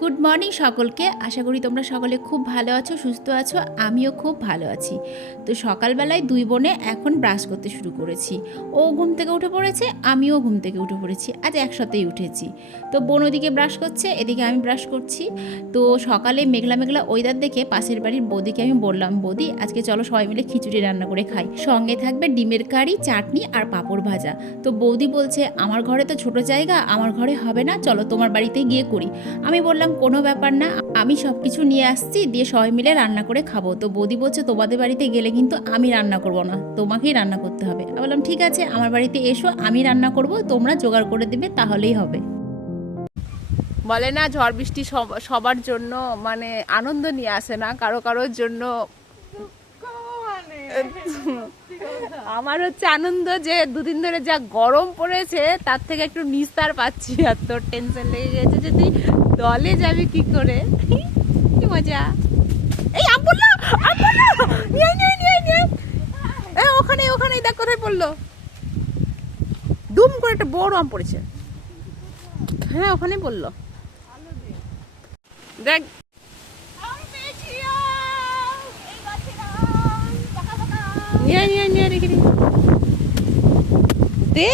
Good morning সকলকে। আশা করি তোমরা সকলে খুব ভালো আছো, সুস্থ আছো, আমিও খুব ভালো আছি। তো সকালবেলায় দুই বোনে এখন ব্রাশ করতে শুরু করেছি। ও ঘুম থেকে উঠে পড়েছে, আমিও ঘুম থেকে উঠে পড়েছি। আজ একসাথেই উঠেছি। তো বোন ওদিকে ব্রাশ করছে, এদিকে আমি ব্রাশ করছি। তো সকালে মেঘলা মেঘলা ওয়েদার দেখে পাশের বাড়ির বৌদিকে আমি বললাম, বৌদি, আজকে চলো সবাই মিলে খিচুড়ি রান্না করে খাই। সঙ্গে থাকবে ডিমের কারি, চাটনি আর পাঁপড় ভাজা। তো বৌদি বলছে, আমার ঘরে তো ছোট জায়গা, আমার ঘরে হবে না, চলো তোমার বাড়িতে গিয়ে করি। আমি বললাম, কোনো ব্যাপার না, আমি সব কিছু নিয়ে আসছি, দিয়ে সবাই মিলে রান্না করে খাব। তো বৌদি বলছে, তোমাদের বাড়িতে গেলে কিন্তু আমি রান্না করব না, তোমাকেই রান্না করতে হবে। আমি বললাম, ঠিক আছে, আমার বাড়িতে এসো, আমি রান্না করব, তোমরা জোগাড় করে দেবে, তাহলেই হবে। বলে না, ঝড় বৃষ্টি সব- সবার জন্য মানে আনন্দ নিয়ে আসে না, কারও কারোর জন্য আমার হচ্ছে আনন্দ যে দুদিন ধরে যা গরম পড়েছে, তার থেকে একটু নিস্তার পাচ্ছি আর তোর টেনশন লেগে গেছে যে তুই দলে যাবি কি করে? কি মজা? এই ওখানে ওখানে দেখ কোথায় পড়ল। দুম করে একটা বড় আম পড়েছে। হ্যাঁ ওখানেই বলল দেখ। রেখে দিই। দে।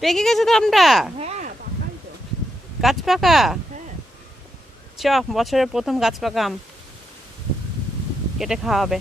পেকে গেছে তো আমটা গাছ চ, বছরের প্রথম গাছ আম। কেটে খাওয়াবে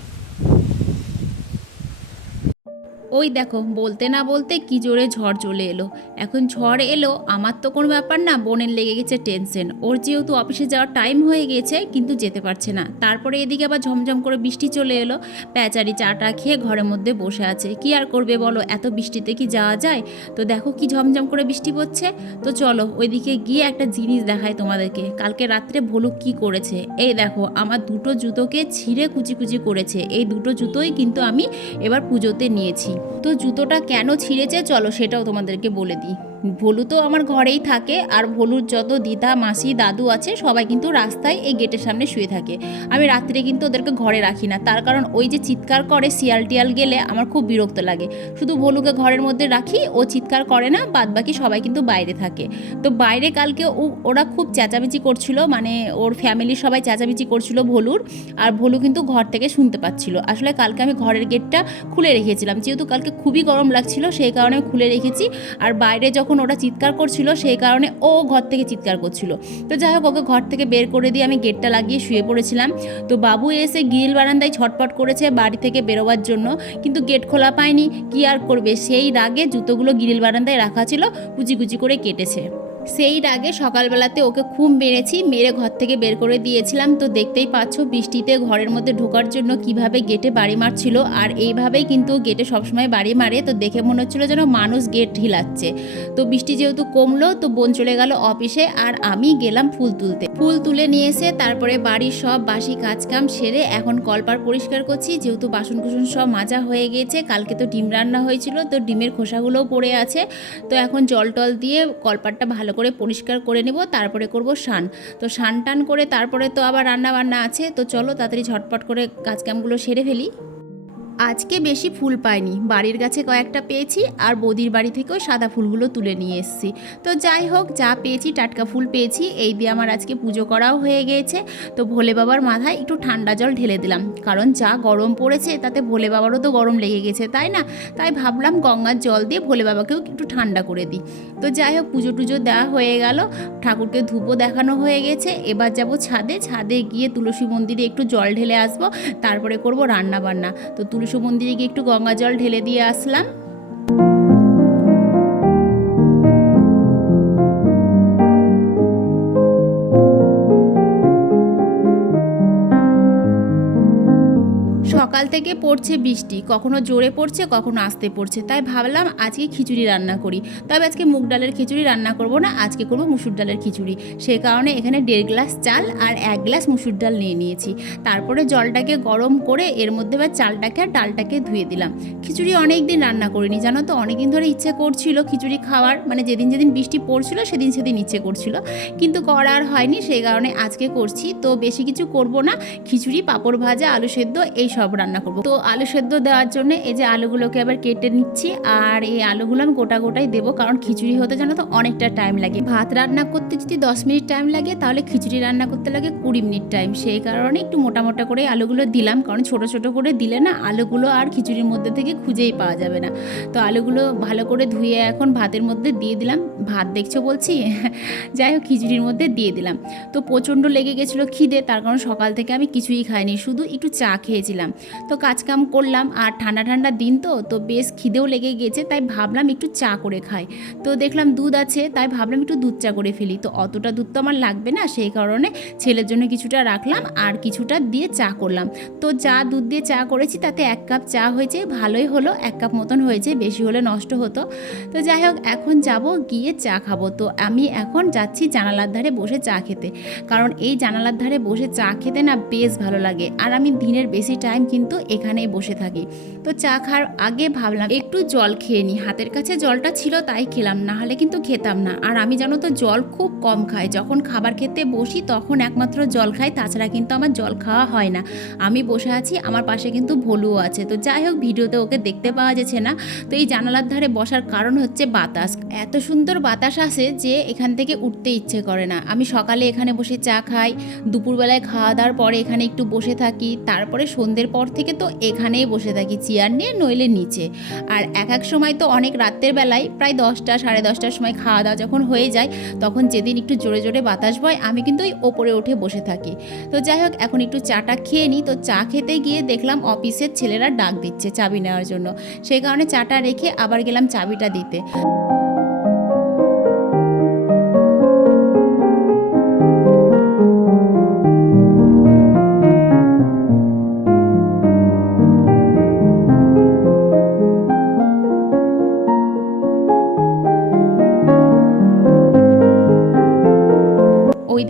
ওই দেখো, বলতে না বলতে কি জোরে ঝড় চলে এলো। এখন ঝড় এলো, আমার তো কোনো ব্যাপার না, বোনের লেগে গেছে টেনশন। ওর যেহেতু অফিসে যাওয়ার টাইম হয়ে গেছে, কিন্তু যেতে পারছে না। তারপরে এদিকে আবার ঝমঝম করে বৃষ্টি চলে এলো। প্যাচারি চাটা খেয়ে ঘরের মধ্যে বসে আছে। কি আর করবে বলো, এত বৃষ্টিতে কি যাওয়া যায়? তো দেখো কি ঝমঝম করে বৃষ্টি পড়ছে। তো চলো, ওইদিকে গিয়ে একটা জিনিস দেখাই তোমাদেরকে। কালকে রাত্রে ভলুক কি করেছে? এই দেখো, আমার দুটো জুতোকে ছিঁড়ে কুচি কুচি করেছে। এই দুটো জুতোই কিন্তু আমি এবার পুজোতে নিয়েছি। তো জুতোটা কেন ছিঁড়েছে? চলো সেটাও তোমাদেরকে বলে দিই। ভলু তো আমার ঘরেই থাকে আর ভলুর যত দিদা, মাসি, দাদু আছে, সবাই কিন্তু রাস্তায় এই গেটের সামনে শুয়ে থাকে। আমি রাত্রে কিন্তু ওদেরকে ঘরে রাখি না। তার কারণ ওই যে চিৎকার করে শিয়াল টিয়াল গেলে আমার খুব বিরক্ত লাগে। শুধু ভলুকে ঘরের মধ্যে রাখি, ও চিৎকার করে না বাদ বাকি সবাই কিন্তু বাইরে থাকে। তো বাইরে কালকে ও- ওরা খুব চেঁচামেচি করছিল মানে ওর ফ্যামিলির সবাই চেঁচামেচি করছিল ভলুর, আর ভলু কিন্তু ঘর থেকে শুনতে পাচ্ছিল। আসলে কালকে আমি ঘরের গেটটা খুলে রেখেছিলাম। যেহেতু কালকে খুবই গরম লাগছিল, সেই কারণে খুলে রেখেছি। আর বাইরে যখন ওরা চিৎকার করছিল, সেই কারণে ও ঘর থেকে চিৎকার করছিল। তো যাই হোক, ওকে ঘর থেকে বের করে দিয়ে আমি গেটটা লাগিয়ে শুয়ে পড়েছিলাম। তো বাবু এসে গ্রিল বারান্দায় ছটপট করেছে বাড়ি থেকে বেরোবার জন্য, কিন্তু গেট খোলা পায়নি। কি আর করবে? সেই রাগে জুতোগুলো গিরিল বারান্দায় রাখা ছিল, কুচি কুচি করে কেটেছে। সেই রাগে সকালবেলাতে ওকে খুব মেরেছি, মেরে ঘর থেকে বের করে দিয়েছিলাম। তো দেখতেই পাচ্ছ, বৃষ্টিতে ঘরের মধ্যে ঢোকার জন্য কীভাবে গেটে বাড়ি মারছিল, আর এইভাবেই কিন্তু গেটে সবসময় বাড়ি মারে। তো দেখে মনে হচ্ছিল যেন মানুষ গেট ঢিলাচ্ছে। তো বৃষ্টি যেহেতু কমলো, তো বোন চলে গেল অফিসে, আর আমি গেলাম ফুল তুলতে। ফুল তুলে নিয়ে এসে তারপরে বাড়ির সব বাসি কাজকাম সেরে এখন কলপার পরিষ্কার করছি। যেহেতু বাসন কুসন সব মাজা হয়ে গেছে কালকে তো ডিম রান্না হয়েছিল, তো ডিমের খোসাগুলোও পড়ে আছে। তো এখন জল টল দিয়ে কলপারটা ভালো করে পরিষ্কার করে নেব, তারপরে করব সান তো সান টান করে তারপরে তো আবার রান্না বান্না আছে, তো চলো তাড়াতাড়ি ঝটপট করে কাজকামগুলো সেরে ফেলি। আজকে বেশি ফুল পাইনি। বাড়ির গাছে কয়েকটা পেয়েছি আর বৌদির বাড়ি থেকেও সাদা ফুলগুলো তুলে নিয়ে এসেছি। তো যাই হোক, যা পেয়েছি, টাটকা ফুল পেয়েছি, এই দিয়ে আমার আজকে পুজো করাও হয়ে গিয়েছে তো ভোলে বাবার মাথায় একটু ঠান্ডা জল ঢেলে দিলাম। কারণ যা গরম পড়েছে, তাতে ভোলে বাবারও তো গরম লেগে গেছে, তাই না? তাই ভাবলাম গঙ্গার জল দিয়ে ভোলে বাবাকেও একটু ঠান্ডা করে দিই। তো যাই হোক, পুজো টুজো দেওয়া হয়ে গেল। ঠাকুরকে ধূপও দেখানো হয়ে গেছে। এবার যাব ছাদে। ছাদে গিয়ে তুলসী মন্দিরে একটু জল ঢেলে আসব। তারপরে করব রান্না বান্না তো তুলসী মন্দিরে গিয়ে একটু গঙ্গা জল ঢেলে দিয়ে আসলাম। সকাল থেকে পড়ছে বৃষ্টি। কখনো জোরে পড়ছে, কখনো আস্তে পড়ছে। তাই ভাবলাম আজকে খিচুড়ি রান্না করি। তবে আজকে মুগ ডালের খিচুড়ি রান্না করব না, আজকে করব মুসুর ডালের খিচুড়ি। সে কারণে এখানে দেড় গ্লাস চাল আর এক গ্লাস মুসুর ডাল নিয়ে নিয়েছি। তারপরে জলটাকে গরম করে এর মধ্যে এবার চালটাকে আর ডালটাকে ধুয়ে দিলাম। খিচুড়ি অনেক দিন রান্না করিনি, জানো তো? অনেক দিন ধরে ইচ্ছে করছিল খিচুড়ি খাওয়ার মানে যেদিন যেদিন বৃষ্টি পড়ছিল সেদিন সেদিন ইচ্ছে করছিল। কিন্তু করার হয়নি সেই কারণে আজকে করছি। তো বেশি কিছু করব না, খিচুড়ি, পাঁপড় ভাজা, আলু সেদ্ধ, এই সব রান্না রান্না করব। তো আলু সেদ্ধ দেওয়ার জন্য এই যে আলুগুলোকে আবার কেটে নিচ্ছি আর এই আলুগুলো আমি গোটা গোটাই দেবো কারণ খিচুড়ি হতে জানো তো অনেকটা টাইম লাগে। ভাত রান্না করতে যদি দশ মিনিট টাইম লাগে তাহলে খিচুড়ি রান্না করতে লাগে কুড়ি মিনিট টাইম সেই কারণে একটু মোটা মোটা করে আলুগুলো দিলাম কারণ ছোট ছোট করে দিলে না আলুগুলো আর খিচুড়ির মধ্যে থেকে খুঁজেই পাওয়া যাবে না। তো আলুগুলো ভালো করে ধুয়ে এখন ভাতের মধ্যে দিয়ে দিলাম। ভাত দেখছ বলছি? যাই হোক, খিচুড়ির মধ্যে দিয়ে দিলাম। তো প্রচণ্ড লেগে গেছিল খিদে, তার কারণ সকাল থেকে আমি কিছুই খাইনি, শুধু একটু চা খেয়েছিলাম। তো কাজকাম করলাম আর ঠান্ডা ঠান্ডা দিন তো তো বেশ খিদেও লেগে গেছে, তাই ভাবলাম একটু চা করে খাই। তো দেখলাম দুধ আছে, তাই ভাবলাম একটু দুধ চা করে ফেলি। তো অতটা দুধ তো আমার লাগবে না, সেই কারণে ছেলের জন্য কিছুটা রাখলাম আর কিছুটা দিয়ে চা করলাম। তো চা দুধ দিয়ে চা করেছি, তাতে এক কাপ চা হয়েছে, ভালোই হলো, এক কাপ মতন হয়েছে, বেশি হলে নষ্ট হতো। তো যাই হোক, এখন যাব গিয়ে চা খাব। তো আমি এখন যাচ্ছি জানালার ধারে বসে চা খেতে। কারণ এই জানালার ধারে বসে চা খেতে না বেশ ভালো লাগে। আর আমি দিনের বেশি টাইম কিন্তু এখানেই বসে থাকি। তো চা খাওয়ার আগে ভাবলাম, একটু জল খেয়ে নিই হাতের কাছে জলটা ছিল তাই খেলাম, না হলে কিন্তু খেতাম না। আর আমি জানো তো, জল খুব কম খাই। যখন খাবার খেতে বসি, তখন একমাত্র জল খাই, তাছাড়া কিন্তু আমার জল খাওয়া হয় না। আমি বসে আছি, আমার পাশে কিন্তু ভলুও আছে। তো যাই হোক, ভিডিওতে ওকে দেখতে পাওয়া যাচ্ছে না। তো এই জানালার ধারে বসার কারণ হচ্ছে বাতাস। এত সুন্দর বাতাস আসে যে এখান থেকে উঠতে ইচ্ছে করে না। আমি সকালে এখানে বসে চা খাই, দুপুরবেলায় খাওয়া দাওয়ার পরে এখানে একটু বসে থাকি, তারপরে সন্ধ্যের পর থেকে তো এখানেই বসে থাকি, চেয়ার নিয়ে নইলে নিচে। আর এক এক সময় তো অনেক রাত্রের বেলায়, প্রায় দশটা, সাড়ে দশটার সময় খাওয়া দাওয়া যখন হয়ে যায়, তখন যেদিন একটু জোরে জোরে বাতাস বয়, আমি কিন্তু ওই ওপরে উঠে বসে থাকি। তো যাই হোক, এখন একটু চাটা খেয়ে নিই। তো চা খেতে গিয়ে দেখলাম অফিসের ছেলেরা ডাক দিচ্ছে চাবি নেওয়ার জন্য। সেই কারণে চাটা রেখে আবার গেলাম চাবিটা দিতে।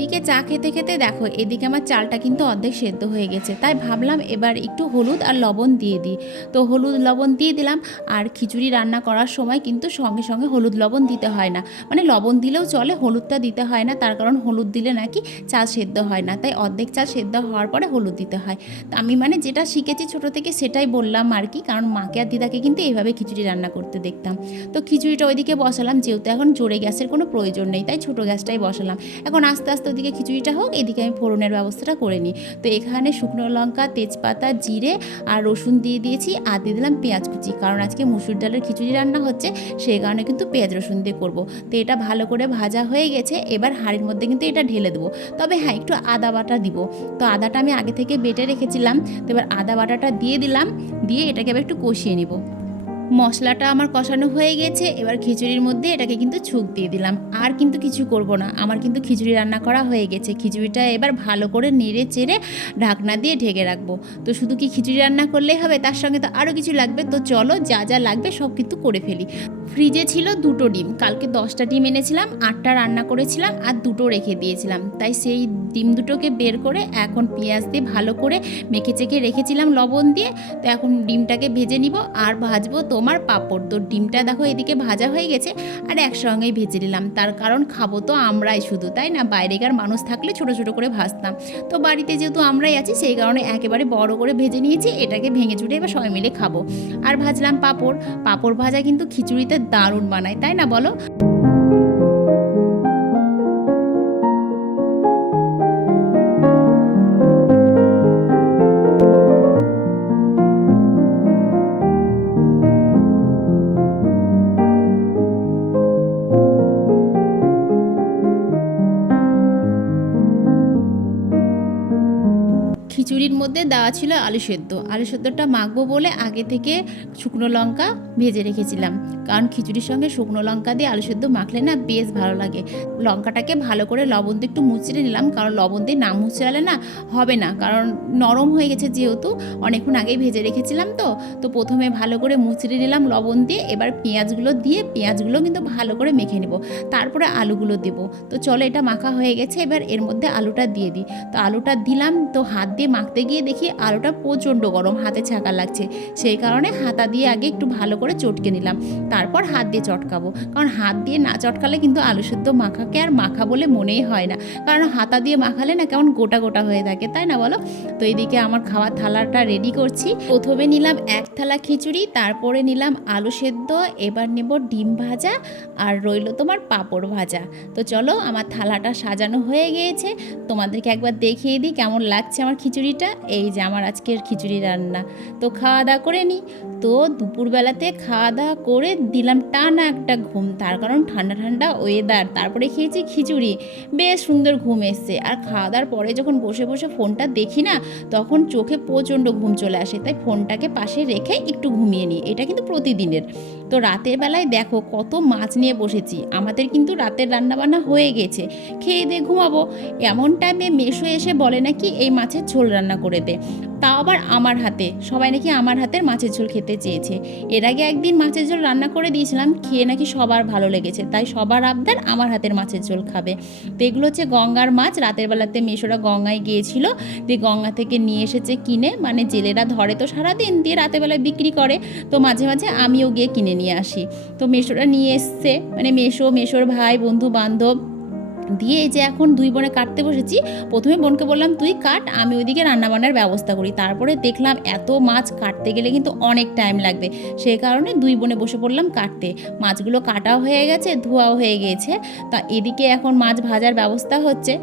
ওইদিকে চা খেতে খেতে দেখো, এদিকে আমার চালটা কিন্তু অর্ধেক সেদ্ধ হয়ে গেছে। তাই ভাবলাম এবার একটু হলুদ আর লবণ দিয়ে দিই। তো হলুদ লবণ দিয়ে দিলাম, আর খিচুড়ি রান্না করার সময় কিন্তু সঙ্গে সঙ্গে হলুদ লবণ দিতে হয় না। মানে লবণ দিলেও চলে, হলুদটা দিতে হয় না, তার কারণ হলুদ দিলে নাকি চা সেদ্ধ হয় না। তাই অর্ধেক চা সেদ্ধ হওয়ার পরে হলুদ দিতে হয়। তো আমি মানে যেটা শিখেছি ছোটো থেকে সেটাই বললাম আর কি, কারণ মাকে আর দিদাকে কিন্তু এইভাবে খিচুড়ি রান্না করতে দেখতাম। তো খিচুড়িটা ওইদিকে বসালাম, যেহেতু এখন জোরে গ্যাসের কোনো প্রয়োজন নেই, তাই ছোটো গ্যাসটাই বসালাম। এখন আস্তে আস্তে ওদিকে খিচুড়িটা হোক, এদিকে আমি ফোড়নের ব্যবস্থাটা করে নিই। তো এখানে শুকনো লঙ্কা, তেজপাতা, জিরে আর রসুন দিয়ে দিয়েছি। আর দিয়ে দিলাম পেঁয়াজ কুচি, কারণ আজকে মুসুর ডালের খিচুড়ি রান্না হচ্ছে সেই কারণে কিন্তু পেঁয়াজ রসুন দিয়ে করব। তো এটা ভালো করে ভাজা হয়ে গেছে, এবার হাঁড়ির মধ্যে কিন্তু এটা ঢেলে দেবো। তবে হ্যাঁ একটু আদা বাটা দিব। তো আদাটা আমি আগে থেকে বেটে রেখেছিলাম, তো এবার আদা বাটাটা দিয়ে দিলাম, দিয়ে এটাকে এবার একটু কষিয়ে নিব। মশলাটা আমার কষানো হয়ে গেছে, এবার খিচুড়ির মধ্যে এটাকে কিন্তু ছুক দিয়ে দিলাম। আর কিন্তু কিছু করব না, আমার কিন্তু খিচুড়ি রান্না করা হয়ে গেছে। খিচুড়িটা এবার ভালো করে নেড়ে চেড়ে ঢাকনা দিয়ে ঢেকে রাখব। তো শুধু কি খিচুড়ি রান্না করলেই হবে, তার সঙ্গে তো আরও কিছু লাগবে। তো চলো যা যা লাগবে সব কিন্তু করে ফেলি। ফ্রিজে ছিল দুটো ডিম, কালকে দশটা ডিম এনেছিলাম, আটটা রান্না করেছিলাম আর দুটো রেখে দিয়েছিলাম। তাই সেই ডিম দুটোকে বের করে এখন পেঁয়াজ দিয়ে ভালো করে মেখে চেখে রেখেছিলাম লবণ দিয়ে। তো এখন ডিমটাকে ভেজে নিব আর ভাজবো তোমার পাপড়। তো ডিমটা দেখো এদিকে ভাজা হয়ে গেছে আর একসঙ্গেই ভেজে নিলাম। তার কারণ খাব তো আমরাই শুধু, তাই না? বাইরেকার মানুষ থাকলে ছোট ছোট করে ভাজতাম। তো বাড়িতে যেহেতু আমরাই আছি, সেই কারণে একেবারে বড় করে ভেজে নিয়েছি, এটাকে ভেঙে চুটে এবার সবাই মিলে খাব। আর ভাজলাম পাঁপড়। পাঁপড় ভাজা কিন্তু খিচুড়িতে দারুণ বানায়, তাই না বলো? দেওয়া ছিল আলু সেদ্ধ। আলু সেদ্ধটা মাখবো বলে আগে থেকে শুকনো লঙ্কা ভেজে রেখেছিলাম। কারণ খিচুড়ির সঙ্গে শুকনো লঙ্কা দিয়ে আলু সেদ্ধ মাখলে না বেশ ভালো লাগে। লঙ্কাটাকে ভালো করে লবণ দিয়ে একটু মুচড়ে নিলাম, কারণ লবণ দিয়ে না মুচড়ালে না হবে না। কারণ নরম হয়ে গেছে যেহেতু, অনেকক্ষণ আগেই ভেজে রেখেছিলাম তো। তো প্রথমে ভালো করে মুচড়ে নিলাম লবণ দিয়ে, এবার পেঁয়াজগুলো দিয়ে পেঁয়াজগুলো কিন্তু ভালো করে মেখে নেব। তারপরে আলুগুলো দেবো। তো চলো এটা মাখা হয়ে গেছে, এবার এর মধ্যে আলুটা দিয়ে দিই। তো আলুটা দিলাম, তো হাত দিয়ে মাখতে গিয়ে দেখি আলুটা প্রচণ্ড গরম, হাতে ছাকা লাগছে। সেই কারণে হাতা দিয়ে আগে একটু ভালো করে চটকে নিলাম। তারপর হাত দিয়ে চটকাবো। কারণ হাত দিয়ে না চটকালে কিন্তু আলু সেদ্ধ মাখাকে আর মাখা বলে মনেই হয় না। কারণ হাতা দিয়ে মাখালে না কেমন গোটা গোটা হয়ে থাকে, তাই না বলো? তো এইদিকে আমার খাওয়ার থালাটা রেডি করছি। প্রথমে নিলাম এক থালা খিচুড়ি, তারপরে নিলাম আলু সেদ্ধ, এবার নেব ডিম ভাজা আর রইল তোমার পাঁপড় ভাজা। তো চলো আমার থালাটা সাজানো হয়ে গিয়েছে। তোমাদেরকে একবার দেখিয়ে দিই কেমন লাগছে আমার খিচুড়িটা। এই যে আমার আজকের খিচুড়ি রান্না। তো খাওয়া দাওয়া করে নিই তো দুপুরবেলাতে খাওয়া দাওয়া করে দিলাম টানা একটা ঘুম। তার কারণ ঠান্ডা ঠান্ডা ওয়েদার তারপরে খেয়েছি খিচুড়ি। বেশ সুন্দর ঘুম এসছে। আর খাওয়া দাওয়ার পরে যখন বসে বসে ফোনটা দেখি না, তখন চোখে প্রচণ্ড ঘুম চলে আসে। তাই ফোনটাকে পাশে রেখে একটু ঘুমিয়ে নিই। এটা কিন্তু প্রতিদিনের। তো রাতের বেলায় দেখো কত মাছ নিয়ে বসেছি। আমাদের কিন্তু রাতের রান্নাবান্না হয়ে গেছে। খেয়ে দিয়ে ঘুমাবো। এমন টাইমে মেশো এসে বলে নাকি এই মাছের ঝোল রান্না করে দে। তাও আবার আমার হাতে। সবাই নাকি আমার হাতের মাছের ঝোল খেতে চেয়েছে। এর আগে একদিন মাছের ঝোল রান্না করে দিয়েছিলাম, খেয়ে নাকি সবার ভালো লেগেছে। তাই সবার আবদার আমার হাতের মাছের ঝোল খাবে। তো এগুলো হচ্ছে গঙ্গার মাছ। রাতের বেলাতে মেশোরা গঙ্গায় গিয়েছিল। দিয়ে গঙ্গা থেকে নিয়ে এসেছে কিনে। মানে জেলেরা ধরে তো সারাদিন, দিয়ে রাতের বেলায় বিক্রি করে। তো মাঝে মাঝে আমিও গিয়ে কিনে নিয়ে আসি। তো মেশোরা নিয়ে এসছে। মানে মেশো, মেশোর ভাই বন্ধু বান্ধব দিয়ে এই যে এখন দুই বোনে কাটতে বসেছি, প্রথমে বোনকে বললাম, তুই কাট, আমি ওইদিকে রান্নাবান্নার ব্যবস্থা করি। তারপরে দেখলাম এত মাছ কাটতে গেলে কিন্তু অনেক টাইম লাগবে। সে কারণে দুই বোনে বসে পড়লাম কাটতে। মাছগুলো কাটাও হয়ে গেছে, ধোয়াও হয়ে গিয়েছে। তা এদিকে এখন মাছ ভাজার ব্যবস্থা হচ্ছে।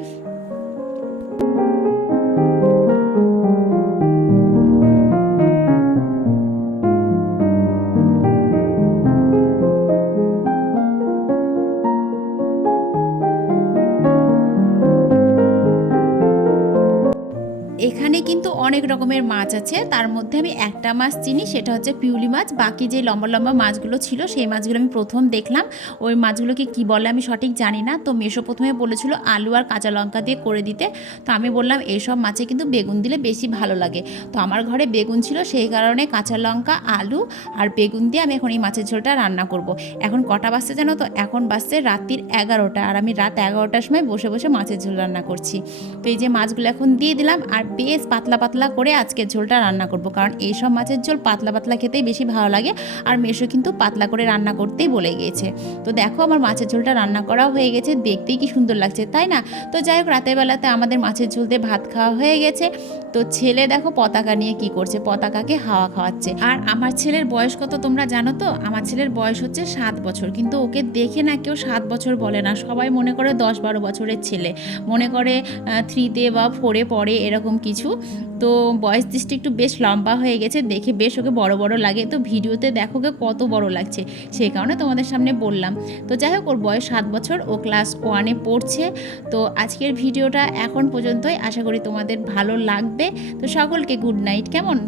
অনেক রকমের মাছ আছে। তার মধ্যে আমি একটা মাছ চিনি, সেটা হচ্ছে পিউলি মাছ। বাকি যে লম্বা লম্বা মাছগুলো ছিল, সেই মাছগুলো আমি প্রথম দেখলাম। ওই মাছগুলোকে কি বলে আমি সঠিক জানি না। তো মেশো প্রথমে বলেছিল আলু আর কাঁচা লঙ্কা দিয়ে করে দিতে। তো আমি বললাম, এইসব মাছে কিন্তু বেগুন দিলে বেশি ভালো লাগে। তো আমার ঘরে বেগুন ছিল, সেই কারণে কাঁচা লঙ্কা, আলু আর বেগুন দিয়ে আমি এখন এই মাছের ঝোলটা রান্না করব। এখন কটা বাজছে জানো তো? এখন বাজছে রাত্রির এগারোটা। আর আমি রাত এগারোটার সময় বসে বসে মাছের ঝোল রান্না করছি। তো এই যে মাছগুলো এখন দিয়ে দিলাম, আর বেশ পাতলা পাতলা পাতলা করে আজকের ঝোলটা রান্না করব। কারণ এইসব মাছের ঝোল পাতলা পাতলা খেতেই বেশি ভালো লাগে আর মেশো কিন্তু পাতলা করে রান্না করতেই বলে গিয়েছে। তো দেখো আমার মাছের ঝোলটা রান্না করাও হয়ে গেছে, দেখতেই কি সুন্দর লাগছে, তাই না? তো যাই হোক, রাতের বেলাতে আমাদের মাছের ঝোল দিয়ে ভাত খাওয়া হয়ে গেছে। তো ছেলে দেখো পতাকা নিয়ে কি করছে, পতাকাকে হাওয়া খাওয়াচ্ছে। আর আমার ছেলের বয়স কত তোমরা জানো তো? আমার ছেলের বয়স হচ্ছে সাত বছর। কিন্তু ওকে দেখে না কেউ সাত বছর বলে না। সবাই মনে করে দশ বারো বছরের ছেলে। মনে করে থ্রিতে বা ফোরে পড়ে এরকম কিছু। তো বয়স দৃষ্টি একটু বেশ লম্বা হয়ে গেছে, দেখে বেশ ওকে বড় বড় লাগে। তো ভিডিওতে দেখো ওকে কত বড় লাগছে, সেই কারণে তোমাদের সামনে বললাম। তো যাই হোক, ওর বয়স সাত বছর, ও ক্লাস ওয়ানে পড়ছে। তো আজকের ভিডিওটা এখন পর্যন্তই। আশা করি তোমাদের ভালো লাগবে। তো সকলকে গুড নাইট কেমন?